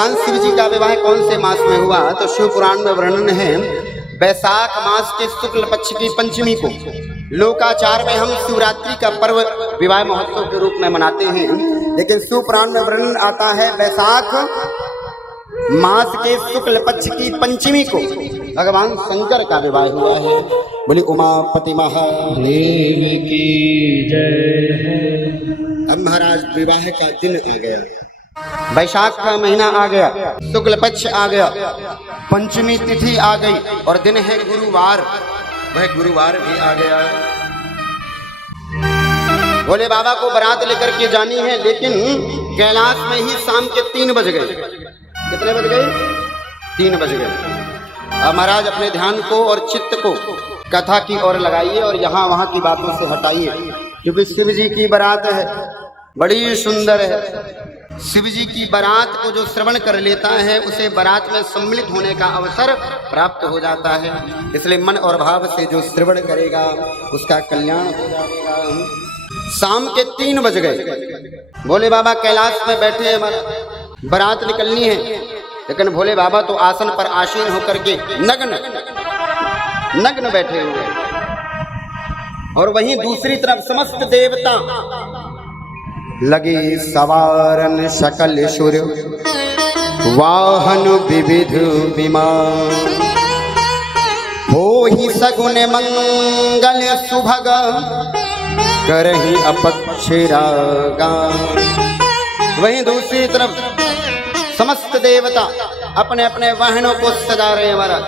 भगवान शिव जी का विवाह कौन से मास में हुआ? तो शिव पुराण में वर्णन है वैशाख मास के शुक्ल पक्ष की पंचमी को। लोकाचार में हम शिवरात्रि का पर्व विवाह महोत्सव के रूप में मनाते हैं, लेकिन शिव पुराण में वर्णन आता है वैशाख मास के शुक्ल पक्ष की पंचमी को भगवान शंकर का विवाह हुआ है। बोली उमापति महादेव की जय। अब महाराज विवाह का दिन आ गया, वैशाख का महीना आ गया, शुक्ल पक्ष आ गया, पंचमी तिथि आ गई और दिन है गुरुवार। वह गुरुवार भी आ गया। भोले बाबा को बारात लेकर के जानी है, लेकिन कैलाश में ही शाम के 3 बज गए। कितने बज गए? 3 बज गए। अब महाराज अपने ध्यान को और चित्त को कथा की ओर लगाइए और यहाँ वहाँ की बातों से हटाइए, क्योंकि शिव जी की बारात है, बड़ी सुंदर है। शिव जी की बारात को जो श्रवण कर लेता है उसे बारात में सम्मिलित होने का अवसर प्राप्त हो जाता है। इसलिए मन और भाव से जो श्रवण करेगा उसका कल्याण हो जाएगा। शाम के 3 बज गए। भोले बाबा कैलाश में बैठे हैं, बारात निकलनी है, लेकिन भोले बाबा तो आसन पर आसीन होकर के नग्न बैठे हुए। और वहीं दूसरी तरफ समस्त देवता लगे सवारन सकल सुर वाहन विविध विमान, हो ही सगुन मंगल सुभग करहि अपक्षरागा। वहीं दूसरी तरफ समस्त देवता अपने अपने वाहनों को सजा रहे हैं। महाराज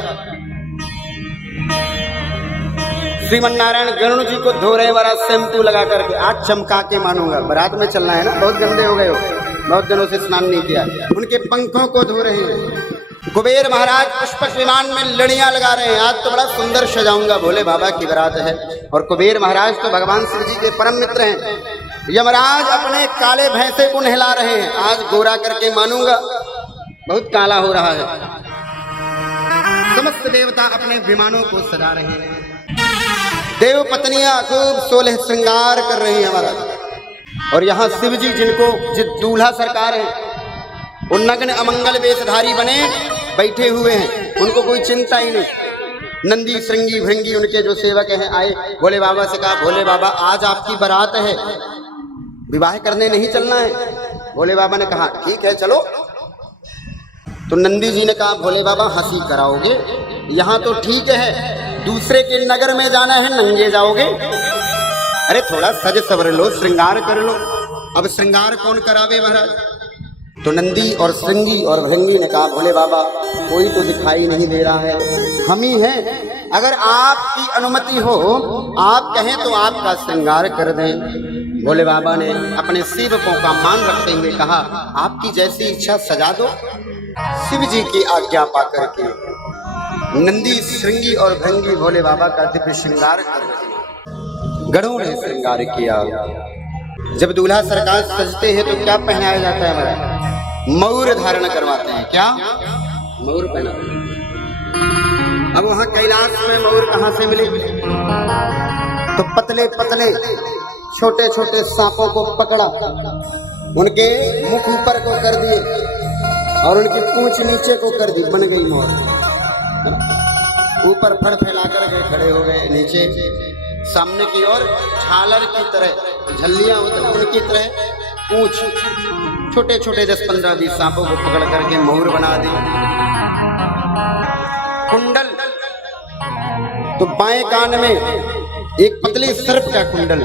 श्रीमन नारायण गरुण जी को धो रहे वाला शैम्पू लगा करके, आज चमका के मानूंगा, बारात में चलना है ना, बहुत गंदे हो गए हो, बहुत दिनों से स्नान नहीं किया। उनके पंखों को धो रहे हैं। कुबेर महाराज पुष्पक विमान में लड़ियां लगा रहे हैं, आज तो बड़ा सुंदर सजाऊंगा, भोले बाबा की बारात है। और कुबेर महाराज तो भगवान शिव जी के परम मित्र हैं। यमराज अपने काले भैंसे को नहला रहे हैं, आज गोरा करके मानूंगा, बहुत काला हो रहा है। समस्त देवता अपने विमानों को सजा रहे हैं। देव पत्नियां खूब 16 श्रृंगार कर रही हैं महाराज। और यहाँ शिव जी जिनको दूल्हा सरकार है, वो नग्न अमंगल वेशधारी बने बैठे हुए हैं, उनको कोई चिंता ही नहीं। नंदी श्रृंगी भृंगी उनके जो सेवक हैं आए, भोले बाबा से कहा भोले बाबा आज आपकी बारात है, विवाह करने नहीं चलना है? भोले बाबा ने कहा ठीक है चलो। तो नंदी जी ने कहा भोले बाबा हंसी कराओगे? यहाँ तो ठीक है, दूसरे के नगर में जाना है, नंगे जाओगे? अरे थोड़ा सज सवर लो, श्रृंगार कर लो। अब श्रृंगार कौन करावे महाराज? तो नंदी और श्रृंगी और भृंगी ने कहा भोले बाबा कोई तो दिखाई नहीं दे रहा है, हम ही हैं, अगर आपकी अनुमति हो, आप कहें तो आपका श्रृंगार कर दें। भोले बाबा ने अपने सेवकों का मान रखते हुए कहा आपकी जैसी इच्छा सजा दो। शिव जी की आज्ञा पा करके नंदी श्रृंगी और भृंगी भोले बाबा का दिव्य श्रृंगार कर रहे। गणों ने श्रृंगार किया। जब दूल्हा सरकार सजते हैं तो क्या पहनाया जाता है हमारा? मयूर धारण करवाते हैं। क्या? मयूर पहनाते हैं। अब वहां कैलाश में मयूर कहां से मिले? तो पतले पतले छोटे छोटे सांपों को पकड़ा, उनके मुख ऊपर को कर दिए और उनकी पूंछ नीचे को कर दी, बन गई मोर। ऊपर फड़ फैला कर के खड़े हो गए, नीचे सामने की ओर झालर की तरह झल्लियां होती हैं उनकी तरह पूंछ, छोटे छोटे 10, 15, 20 सांपों को पकड़ करके मोर बना दी। कुंडल तो बाएं कान में एक पतले सर्प का कुंडल,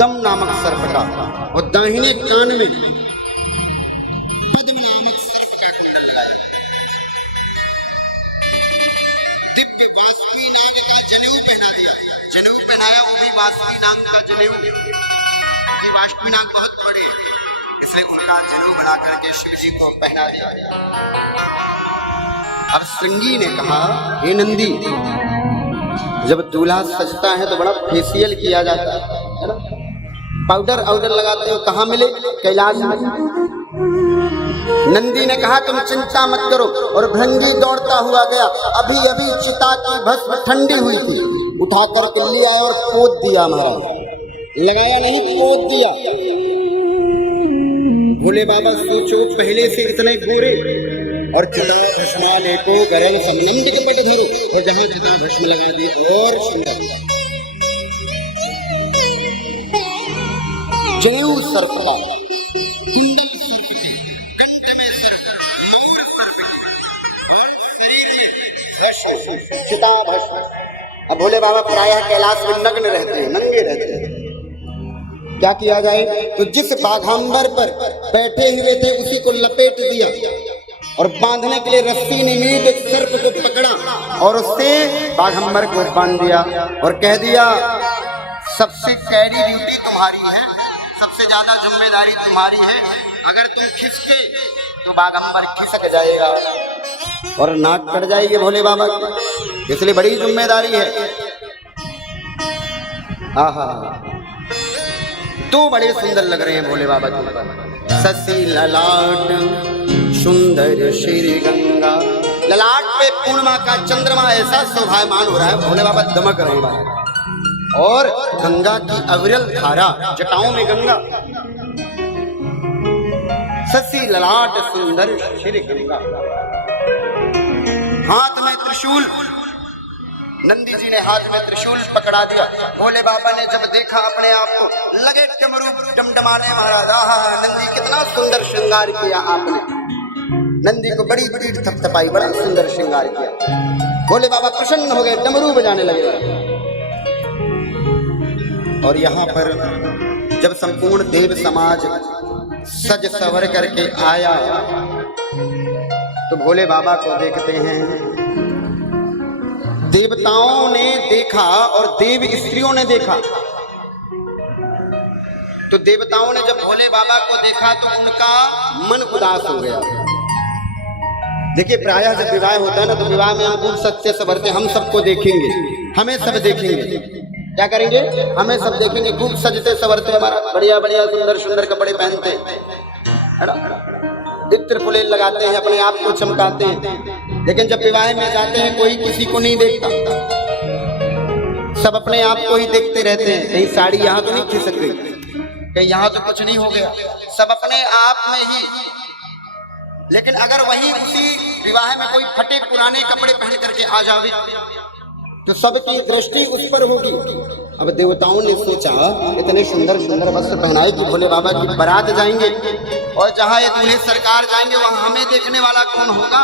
दम नामक सर्प का, और दाहिने कान में पद्म नामक सर्प का कुंडल लगाया। दिव्य बाष्पी नाग का जनेऊ पहनाया, जनेऊ पहनाया, वो भी बाष्पी नाग का जनेऊ, क्योंकि बाष्पी नाग बहुत बड़े हैं, इसलिए उनका जनेऊ बना करके शिव जी को पहना दिया। अब श्रृंगी ने कहा हे नंदी, जब दूल्हा सजता है तो बड़ा फेशियल किया जाता है ना, पाउडर आउडर लगाते हो, कहाँ मिले? कैलाश में। नंदी ने कहा तुम चिंता मत करो, और भृंगी दौड़ता हुआ गया। अभी अभी चिता की भस्म ठंडी हुई थी, उठा कर लिया और पोत दिया महाराज, लगाया नहीं, पोत दिया। भोले बाबा सोचो पहले से इतने गोरे और चिता भस्म लेको गरल समनंद के पेट धरो और जहां चिता भस्म लगा दी और सुंदर जनेऊ सर्पला चिता भस्म। अब भोले बाबा प्रायः कैलाश में नग्न रहते हैं, नंगे रहते हैं। क्या किया जाए, तो जिस बाघांबर पर बैठे हुए थे उसी को लपेट दिया और बांधने के लिए रस्सी निमित्त एक सर्प को पकड़ा और उससे बाघांबर को बांध दिया और कह दिया सबसे कैडी ड्यूटी तुम्हारी है, सबसे ज्यादा जिम्मेदारी तुम्हारी है। अगर तुम खिसके तो बाघांबर खिसक जाएगा और नाक कट जाएगी भोले बाबा की, इसलिए बड़ी जिम्मेदारी है। आहा, दो बड़े सुंदर लग रहे हैं भोले बाबा जी। ससी ललाट सुंदर श्री गंगा, ललाट पे पूर्णिमा का चंद्रमा ऐसा शोभायमान हो रहा है, भोले बाबा दमक रहे हैं और गंगा की अविरल धारा, जटाओं में गंगा। ससी ललाट सुंदर श्री गंगा, हाथ में त्रिशूल, नंदी जी ने हाथ में त्रिशूल पकड़ा दिया। भोले बाबा ने जब देखा अपने आप को, लगे डमरू डमडमाने महाराज, नंदी कितना सुंदर श्रृंगार किया आपने। नंदी को बड़ी बड़ी थपथपाई, बड़ा सुंदर श्रृंगार किया। भोले बाबा प्रसन्न हो गए, डमरू बजाने लगे। और यहाँ पर जब संपूर्ण देव समाज सज सवर करके आया तो भोले बाबा को देखते हैं। देवताओं ने देखा और देव स्त्रियों ने देखा। तो देवताओं ने जब भोले बाबा को देखा तो उनका मन उदास हो गया। देखिए प्रायः जब विवाह होता है ना, तो विवाह में हम खूब सच्चे सवरते, हम सबको देखेंगे, हमें सब देखेंगे। क्या करेंगे, हमें सब देखेंगे, खूब सजते सवरते, हमारा बढ़िया बढ़िया सुंदर सुंदर कपड़े पहनते हैं, इत्र पुलेल लगाते हैं, अपने आप को चमकाते हैं। लेकिन जब विवाह में जाते हैं कोई किसी को नहीं देखता, सब अपने आप को ही देखते रहते हैं। कहीं साड़ी यहाँ तो नहीं खिसक गई, कहीं यहाँ तो कुछ नहीं हो गया, सब अपने आप में ही। लेकिन अगर वही उसी विवाह में कोई फटे पुराने कपड़े पहन करके आ जावे तो सबकी दृष्टि उस पर होगी। अब देवताओं ने सोचा इतने सुंदर सुंदर वस्त्र पहनाए कि भोले बाबा की बारात जाएंगे और जहाँ ये दूल्हे सरकार जाएंगे वहां हमें देखने वाला कौन होगा,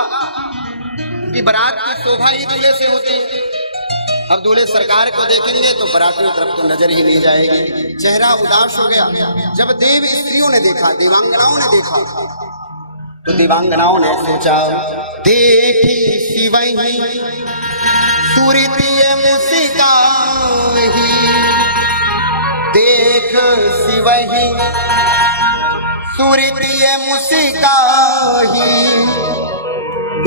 कि बारात की शोभा ही दूल्हे से होती है। अब दूल्हे सरकार को देखेंगे तो बारातियों तरफ तो नजर ही नहीं जाएगी, चेहरा उदास हो गया। जब देव स्त्रियों ने देखा, देवांगनाओं ने देखा, तो देवांगनाओं ने सोचा देखी शिवही सुरतीय मुस्काही, देख शिवही सुरतीय मुस्काही,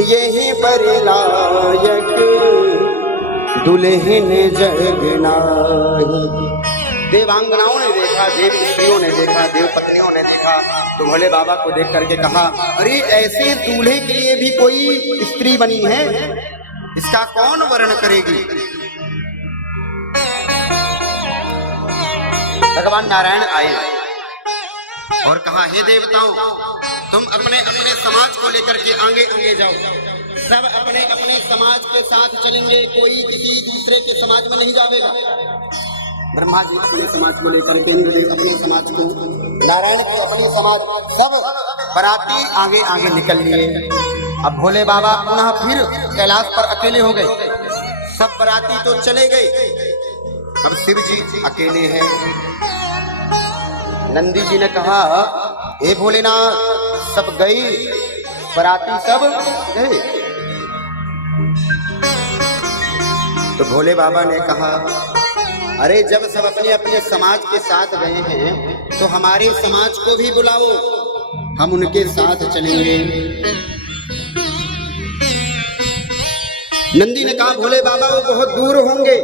यही पर लायक दुल्हन जगनाही। देवांगनाओं ने देखा, देव स्त्रियों ने देखा, देव पत्नियों ने देखा, तो भोले बाबा को देख करके कहा अरे ऐसे दूल्हे के लिए भी कोई स्त्री बनी है, इसका कौन वर्ण करेगी। भगवान नारायण आए और कहा हे देवताओं, तुम अपने अपने समाज को लेकर के आगे आगे जाओ, सब अपने अपने समाज के साथ चलेंगे, कोई किसी दूसरे के समाज में नहीं जाएगा। ब्रह्मा जी अपने समाज को लेकर के, इंद्रदेव अपने समाज को, नारायण की अपनी समाज, सब बराती आगे आगे निकल लिए। अब भोले बाबा पुनः फिर कैलाश पर अकेले हो गए, सब बराती तो चले गए, अब शिव जी अकेले हैं। नंदी जी ने कहा हे भोलेनाथ, सब गए, बराती सब गए। तो भोले बाबा ने कहा अरे जब सब अपने अपने समाज के साथ गए हैं तो हमारे समाज को भी बुलाओ, हम उनके साथ चलेंगे। नंदी ने कहा भोले बाबा वो बहुत दूर होंगे,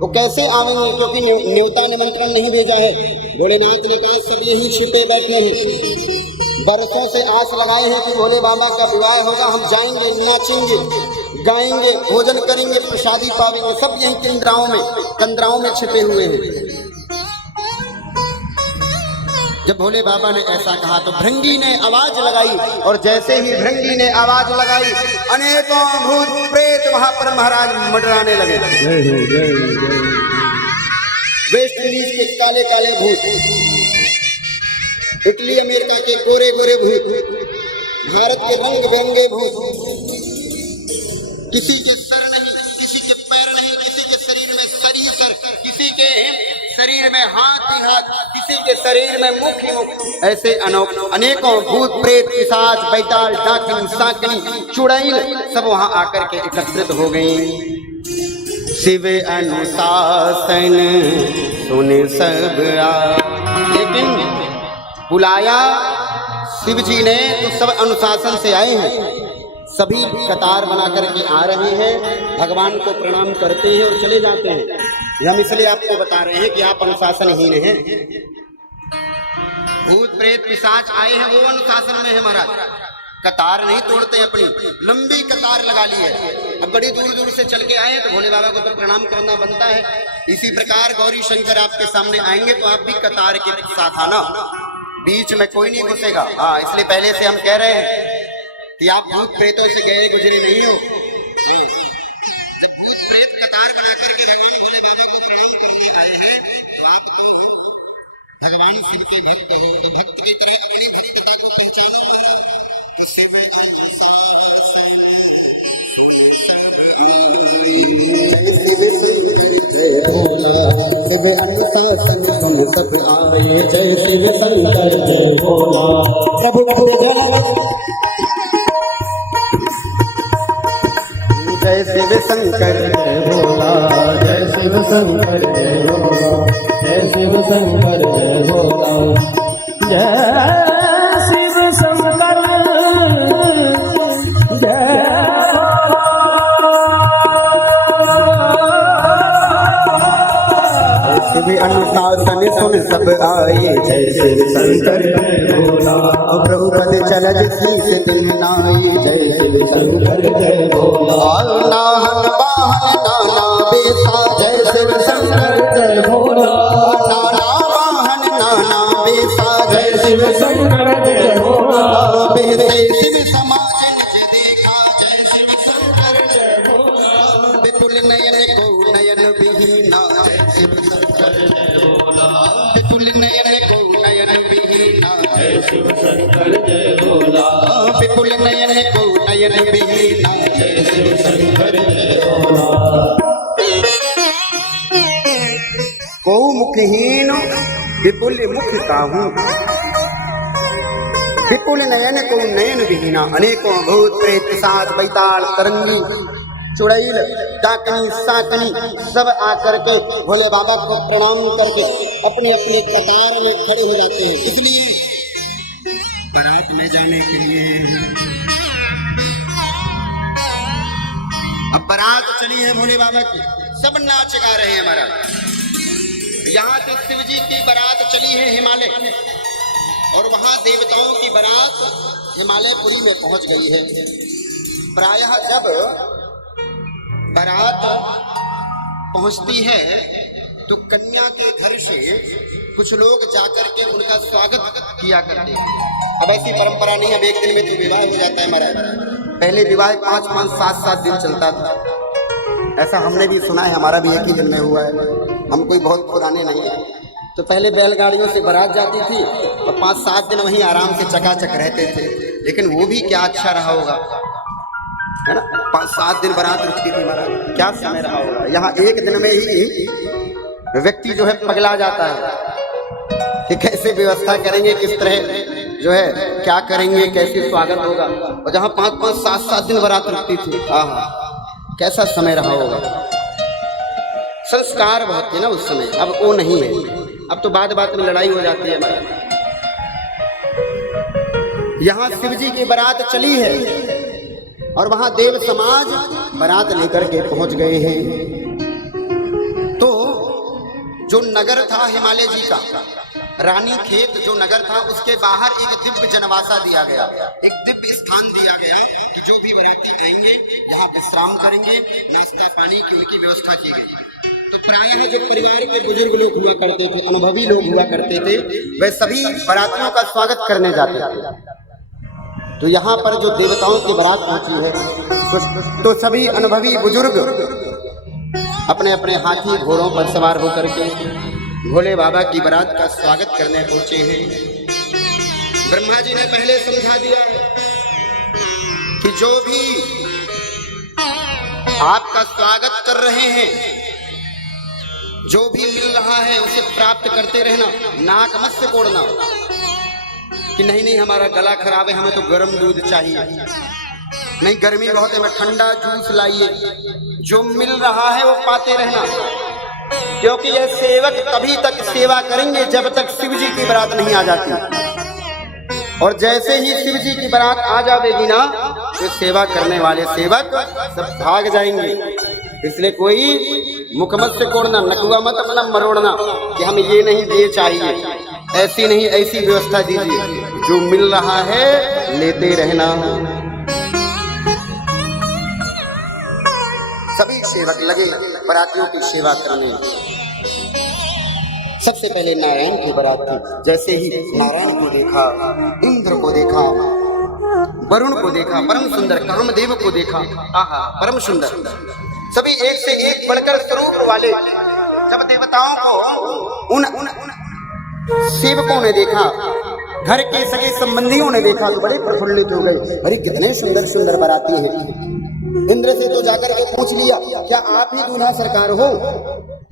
वो कैसे आवेंगे, क्योंकि न्योता निमंत्रण नहीं भेजा है। भोलेनाथ ने कहा सब यहीं छिपे बैठे हैं, बरसों से आस लगाए हैं कि भोले बाबा का विवाह होगा, हम जाएंगे, नाचेंगे, गाएंगे, भोजन करेंगे, प्रसादी पावेंगे, सब यहीं कंदराओं में छिपे हुए हैं। जब भोले बाबा ने ऐसा कहा तो भृंगी ने आवाज लगाई, और जैसे ही भृंगी ने आवाज लगाई अनेकों भूत प्रेत वहां पर महाराज मंडराने लगे। वेस्ट इंडीज के काले काले भूत, इटली अमेरिका के गोरे गोरे भूत, भारत के रंग बिरंगे भूत, किसी के सर नहीं, किसी के पैर नहीं, किसी के शरीर में सर, किसी के शरीर में हाथ ही हाथ, किसी के शरीर में मुख ही मुख, ऐसे अनेकों भूत प्रेत पिशाच बैताल डाकिनी साकिनी चुड़ैल सब वहां आकर के एकत्रित हो गई। शिव अनुशासन सुन सब आ, लेकिन बुलाया शिव जी ने तो सब अनुशासन से आए हैं, सभी कतार बना करके आ रहे हैं, भगवान को प्रणाम करते हैं और चले जाते हैं। हम इसलिए आपको बता रहे हैं कि आप अनुशासनहीन हैं। भूत प्रेत पिशाच आए हैं वो अनुशासन में है महाराज, कतार नहीं तोड़ते, अपनी लंबी कतार लगा ली है। अब बड़ी दूर दूर से चल के आए तो भोले बाबा को तो प्रणाम करना बनता है। इसी प्रकार गौरी शंकर आपके सामने आएंगे तो आप भी कतार के साथ आना, बीच में कोई नहीं घुसेगा। हाँ, इसलिए पहले से हम कह रहे हैं कि आप भूत प्रेतों से गए गुजरे नहीं हो। भूत प्रेत कतार बना करके भगवान भोले बाबा को प्रणाम करने आए हैं तो आप कौन हो? भगवान शिव के भक्त हो तो भक्त की तरह अपनी भक्तता को पहचानो। शिव अनुशासन सुन सब आए, जय शिव शंकर जय भोला। प्रभु जय शिव शंकर जय भोला, जय शिव शंकर जय भोला, जय शिव शंकर जय भोला, जय शिव शंकर जय। शिव अनुशासन सुन सब आए, जय शिव शंकर जय भोला। प्रभु पद चलज शीस दिन नाई, जय शिव शंकर जय भोला। नाहन वाहन नाना बेसा, जय शिव शंकर जय भोला। नाना वाहन नाना बेसा, जय शिव शंकर जय भोला। बेसे शिव समाज देखा, जय शिव शंकर जय भोला। विपुल नयन को नयन विहीना, जय शिव शंकर जय भोला। विपुल नयन को नयन विहीना, जय शिव शंकर जय भोला। विपुल नयन को नयन विहीना, जय शिव शंकर जय भोला। को मुखहीन विपुल मुख काहू, विपुल नयन को नयन विहीना। अनेकों भूत प्रेत पिशाच बैताल तरंगी चुड़ैल डाकनी साकनी सब आकर के भोले बाबा को प्रणाम करके अपनी अपनी कतार में खड़े हो जाते हैं। इसलिए बारात में जाने के लिए अब बारात चली है भोले बाबा की, सब नाच गा रहे हैं महाराज। यहाँ से शिव जी की बारात चली है हिमालय, और वहां देवताओं की बारात हिमालयपुरी में पहुंच गई है। प्रायः जब बारात पहुंचती है तो कन्या के घर से कुछ लोग जाकर के उनका स्वागत किया करते हैं। अब ऐसी परंपरा नहीं, अब एक दिन में तो विवाह हो जाता है महाराज। पहले विवाह 5-5, 7-7 दिन चलता था, ऐसा हमने भी सुना है, हमारा भी एक ही दिन में हुआ है। हम कोई बहुत पुराने नहीं है। तो पहले बैलगाड़ियों से बारात जाती थी और 5-7 दिन वहीं आराम से चकाचक रहते थे, लेकिन वो भी क्या अच्छा रहा होगा, है ना। 5-7 दिन बारात रुकती थी महाराज, क्या समय रहा होगा। यहाँ एक दिन में ही व्यक्ति जो है पगला जाता है कि कैसे व्यवस्था करेंगे, किस तरह जो है क्या करेंगे, कैसे स्वागत होगा। और जहाँ 5-5, 7-7 दिन बारात रुकती थी, आहा कैसा समय रहा होगा। संस्कार बहुत थे ना उस समय, अब वो नहीं है। अब तो बात बात में लड़ाई हो जाती है महाराज। यहाँ शिव जी की बारात चली है और वहां देव समाज बारात लेकर के पहुंच गए हैं। तो जो नगर था हिमालय जी का, रानी खेत जो नगर था, उसके बाहर एक दिव्य जनवासा दिया गया, एक दिव्य स्थान दिया गया कि जो भी बाराती आएंगे यहाँ विश्राम करेंगे, नाश्ता पानी की उनकी व्यवस्था की गई। तो प्रायः जो परिवार के बुजुर्ग लोग हुआ करते थे, अनुभवी लोग हुआ करते थे, वे सभी बारातियों का स्वागत करने जाते थे। तो यहाँ पर जो देवताओं की बारात पहुंची है तो सभी अनुभवी बुजुर्ग अपने अपने हाथी घोड़ों पर सवार होकर के भोले बाबा की बारात का स्वागत करने पहुंचे हैं। ब्रह्मा जी ने पहले समझा दिया कि जो भी आपका स्वागत कर रहे हैं, जो भी मिल रहा है उसे प्राप्त करते रहना, नाक मत से कोड़ना कि नहीं नहीं हमारा गला खराब है, हमें तो गर्म दूध चाहिए, नहीं गर्मी बहुत है, हमें ठंडा जूस लाइए। जो मिल रहा है वो पाते रहना, क्योंकि यह सेवक तभी तक सेवा करेंगे जब तक शिव जी की बारात नहीं आ जाती, और जैसे ही शिव जी की बारात आ जाएगी ना तो सेवा करने वाले सेवक सब भाग जाएंगे। इसलिए कोई मुख मत से कोड़ना, नकुआ मत अपना मरोड़ना कि हमें ये नहीं ये चाहिए, ऐसी नहीं ऐसी व्यवस्था दीजिए, जो मिल रहा है लेते रहना। सभी सेवक लगे बारातियों की सेवा करने। सबसे पहले नारायण की बारात थी। जैसे ही नारायण को देखा, इंद्र को देखा, वरुण को देखा, परम सुंदर कामदेव को देखा, आहा परम सुंदर, सभी एक से एक बढ़कर स्वरूप वाले। जब देवताओं को उन सेवकों ने देखा, घर के सगे संबंधियों ने देखा तो बड़े प्रफुल्लित हो गए। अरे कितने सुंदर सुंदर बाराती हैं। इंद्र से तो जाकर के पूछ लिया, क्या आप ही दूल्हा सरकार हो?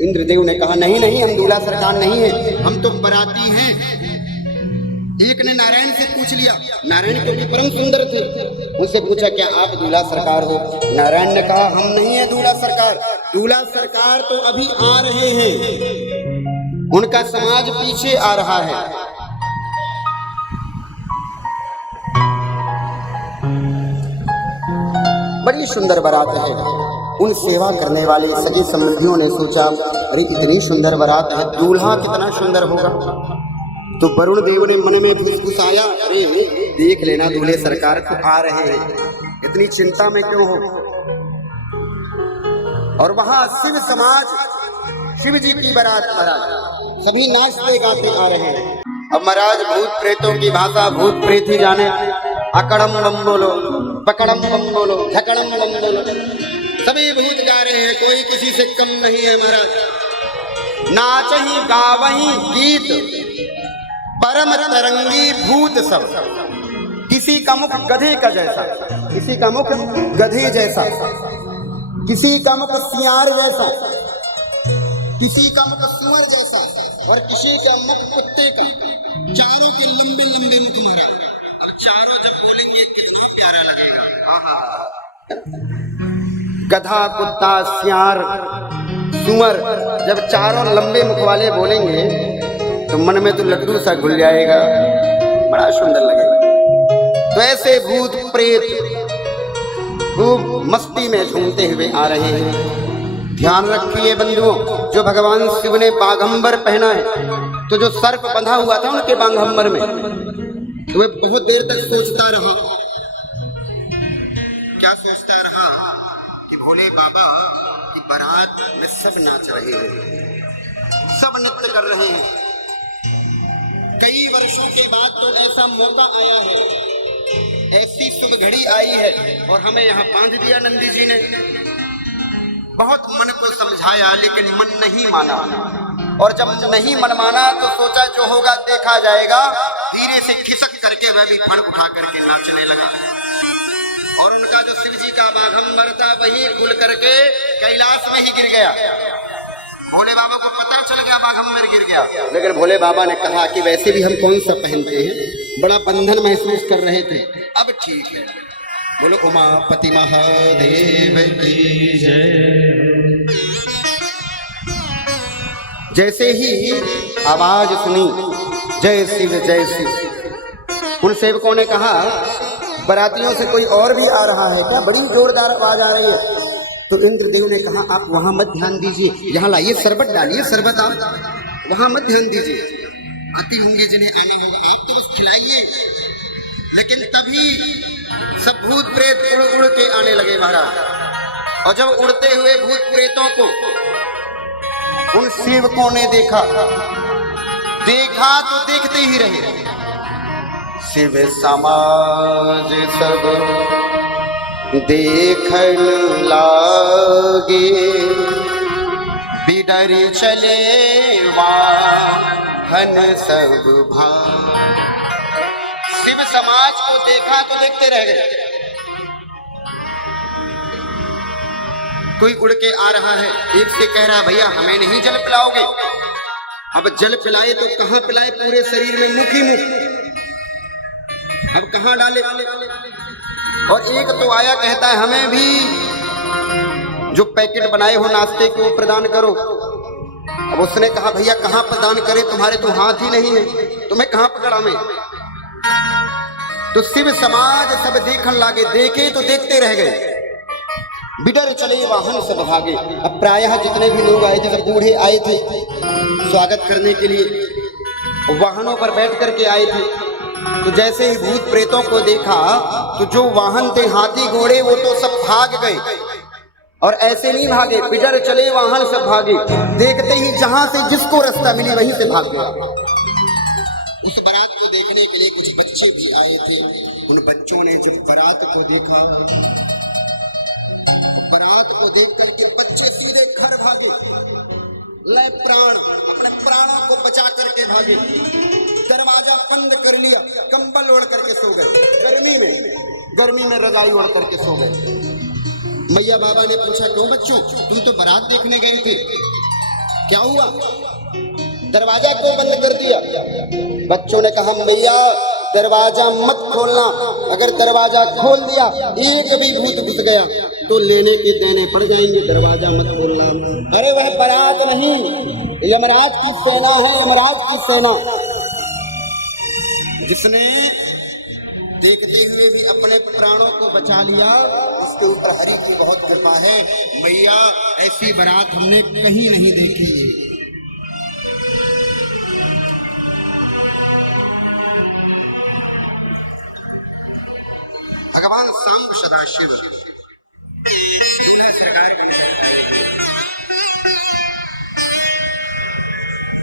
इंद्रदेव ने कहा नहीं नहीं, हम दूल्हा सरकार नहीं है, हम तो बाराती हैं। एक ने नारायण से पूछ लिया, नारायण को भी परम सुंदर थे, उनसे पूछा क्या आप दूल्हा सरकार हो? नारायण ने कहा हम नहीं है दूल्हा सरकार, दूल्हा सरकार तो अभी आ रहे हैं, उनका समाज पीछे आ रहा है। बड़ी सुंदर बारात है। उन सेवा करने वाले सगे संबंधियों ने सोचा अरे इतनी सुंदर बारात है, दूल्हा कितना सुंदर होगा। तो वरुण देव ने मन में फुसफुसाया, अरे देख लेना दूल्हे सरकार को आ रहे हैं, इतनी चिंता में क्यों हो। और वहां शिव समाज, शिव जी की बारात, महाराज सभी नाचते गाते आ रहे हैं। अब महाराज भूत प्रेतों की भाषा भूत प्रेत ही जाने। अकड़म बम बोलो, पकड़म बम बोलो, झकड़म बम बोलो, सभी भूत गा रहे हैं, कोई किसी से कम नहीं है महाराज। नाचही गावही गीत परम तरंगी भूत सब, किसी का मुख गधे का जैसा, किसी का मुख गधे जैसा, किसी का मुख सियार जैसा, किसी का मुख सुअर जैसा, और किसी का मुख कुत्ते का। चारों के लंबे लंबे मुख महाराज, और चारों जब बोलेंगे कितना प्यारा लगेगा। गधा, कुत्ता, सियार, सुअर, जब चारों लंबे मुख वाले बोलेंगे तो मन में तो लड्डू सा घुल जाएगा, बड़ा सुंदर लगेगा। तो ऐसे भूत प्रेत खूब मस्ती में झूमते हुए आ रहे हैं। ध्यान रखिए बंधुओं, जो भगवान शिव ने बाघंबर पहना है, तो जो सर्प बंधा हुआ था उनके बाघंबर में, तो वे बहुत देर तक सोचता रहा। क्या सोचता रहा कि भोले बाबा की बारात में सब नाच रहे हैं, सब नृत्य कर रहे हैं। कई वर्षों के बाद तो ऐसा मौका आया है, ऐसी शुभ घड़ी आई है, और हमें यहाँ बांध दिया नंदी जी ने। बहुत मन को समझाया लेकिन मन नहीं माना, और जब नहीं मन माना तो सोचा जो होगा देखा जाएगा। धीरे से खिसक करके वह भी फण उठा करके नाचने लगा, और उनका जो शिव जी का बाघंबर था वही खुल करके कैलाश में ही गिर गया। भोले बाबा को पता चल गया बाघंबर गिर गया, लेकिन भोले बाबा ने कहा कि वैसे भी हम कौन सा पहनते हैं, बड़ा बंधन महसूस कर रहे थे, अब ठीक है। बोलो उमापति महादेव की जय। जैसे ही आवाज सुनी जय शिव जय शिव, उन सेवकों ने कहा बारातियों से कोई और भी आ रहा है क्या? बड़ी जोरदार आवाज आ रही है। तो इंद्रदेव ने कहा आप वहां मत ध्यान दीजिए, यहाँ लाइए शरबत डालिए, शरबत आप वहां मत ध्यान दीजिए, आती होंगी जिन्हें आना होगा, आप तो बस खिलाइए। लेकिन तभी सब भूत प्रेत उड़ उड़ के आने लगे महाराज, और जब उड़ते हुए भूत प्रेतों को उन सेवकों ने देखा तो देखते ही रहे। शिव समाज सब देखन लागे, बिडर चले वाहन सब भाग। शिव समाज को देखा तो देखते रह गए। कोई उड़ के आ रहा है, एक से कह रहा भैया हमें नहीं जल पिलाओगे। अब जल पिलाए तो कहां पिलाए, पूरे शरीर में मुख ही मुख, अब कहां डाले। और एक तो आया कहता है हमें भी जो पैकेट बनाए हो नाश्ते के वो प्रदान करो। अब उसने कहा भैया कहां प्रदान करें, तुम्हारे तो हाथ ही नहीं है, तुम्हें कहां पकड़ा मैं। तो शिव समाज सब देखन लागे, देखे तो देखते रह गए, बिडर चले वाहन सब भागे। अब प्रायः जितने भी लोग आए थे सब बूढ़े आए थे स्वागत करने के लिए, वाहनों पर बैठ करके आए थे। तो जैसे ही भूत प्रेतों को देखा तो जो वाहन थे हाथी घोड़े वो तो सब भाग गए। और ऐसे नहीं भागे, बिडर चले वाहन सब भागे, देखते ही जहां से जिसको रास्ता मिली वहीं से भाग गया। उस बारात को देखने के लिए कुछ बच्चे भी आए थे। उन बच्चों ने जब बारात को देखा, बारात को देख करके बच्चे सीधे घर भागे, ले प्राण, अपने प्राणों को बचा करके भागे। दरवाजा बंद कर लिया, कंबल ओढ़ करके सो गए, गर्मी में रजाई ओढ़ करके सो गए। मैया बाबा ने पूछा क्यों बच्चों, तुम तो बारात देखने गए थे, क्या हुआ, दरवाजा क्यों बंद कर दिया। बच्चों ने कहा मैया दरवाजा मत खोलना, अगर दरवाजा खोल दिया एक भी भूत घुस गया तो लेने के देने पड़ जाएंगे, दरवाजा मत खोलना। अरे वह बारात नहीं, यमराज की सेना है, यमराज की सेना। जिसने देखते हुए भी अपने प्राणों को बचा लिया उसके ऊपर हरि की बहुत कृपा है। मैया ऐसी बारात हमने कहीं नहीं देखी है। भगवान सांब सदाशिव दूल्हा सरकार की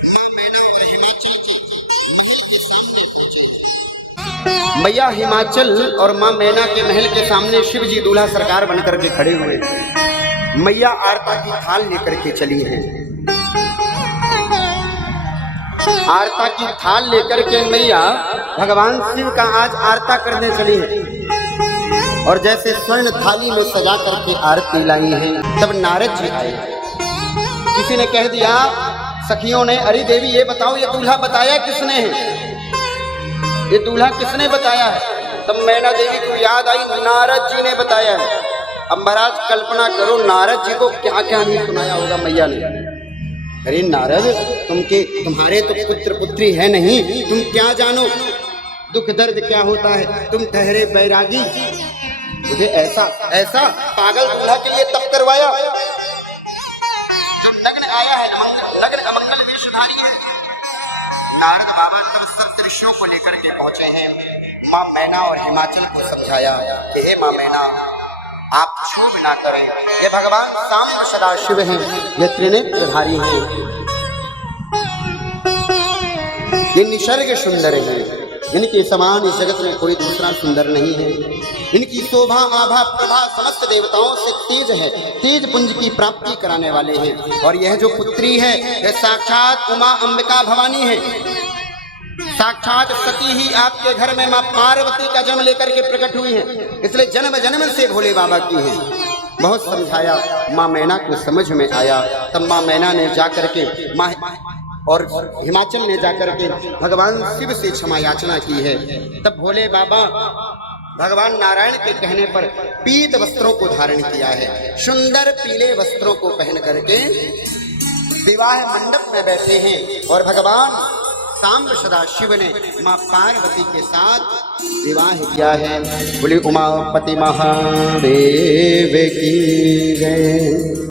मां मैना और हिमाचल के महल के सामने पहुंचे। मैया हिमाचल और मां मैना के महल के सामने शिव जी दूल्हा सरकार बनकर के खड़े हुए। मैया आरता की थाल लेकर के चली है। आरता की थाल लेकर के मैया भगवान शिव का आज आरता करने चली है। और जैसे स्वर्ण थाली में सजा करके आरती लाई है, तब नारद जी आए। किसी ने कह दिया सखियों ने, अरे देवी ये बताओ ये दूल्हा बताया किसने है, ये दूल्हा किसने बताया है। तब मैना देवी को याद आई नारद जी ने बताया है। अब महाराज कल्पना करो नारद जी को क्या क्या नहीं सुनाया होगा मैया ने। अरे नारद तुम्हारे तो पुत्र पुत्री है नहीं, तुम क्या जानो दुख दर्द क्या होता है, तुम ठहरे बैरागी। मुझे ऐसा पागल दूल्हा के लिए तप करवाया जो नग्न आया है, नग्न अमंगल वेशधारी है। नारद बाबा तब सब ऋषियों को लेकर के पहुंचे हैं। मां मैना और हिमाचल को समझाया कि हे मां मैना आप क्षोभ ना करें, ये भगवान सांब सदाशिव हैं, ये त्रिनेत्रधारी हैं, ये निसर्ग सुंदर है, इनके समान इस जगत में कोई दूसरा सुंदर नहीं है। इनकी शोभा आभा प्रभा समस्त देवताओं से तेज है, तेज पुंज की प्राप्ति कराने वाले हैं। और यह जो पुत्री है यह साक्षात उमा अंबिका भवानी है, साक्षात सती ही आपके घर में मां पार्वती का जन्म लेकर के प्रकट हुई है, इसलिए जन्म जन्म से भोले बाबा की है। बहुत समझाया, मां मैना को समझ में आया। तब मां मैना ने जाकर के और हिमाचल ने जाकर के भगवान शिव से क्षमा याचना की है। तब भोले बाबा भगवान नारायण के कहने पर पीत वस्त्रों को धारण किया है, सुंदर पीले वस्त्रों को पहन करके विवाह मंडप में बैठे हैं। और भगवान सांब सदाशिव ने मां पार्वती के साथ विवाह किया है। बोले उमापति महादेव की जय।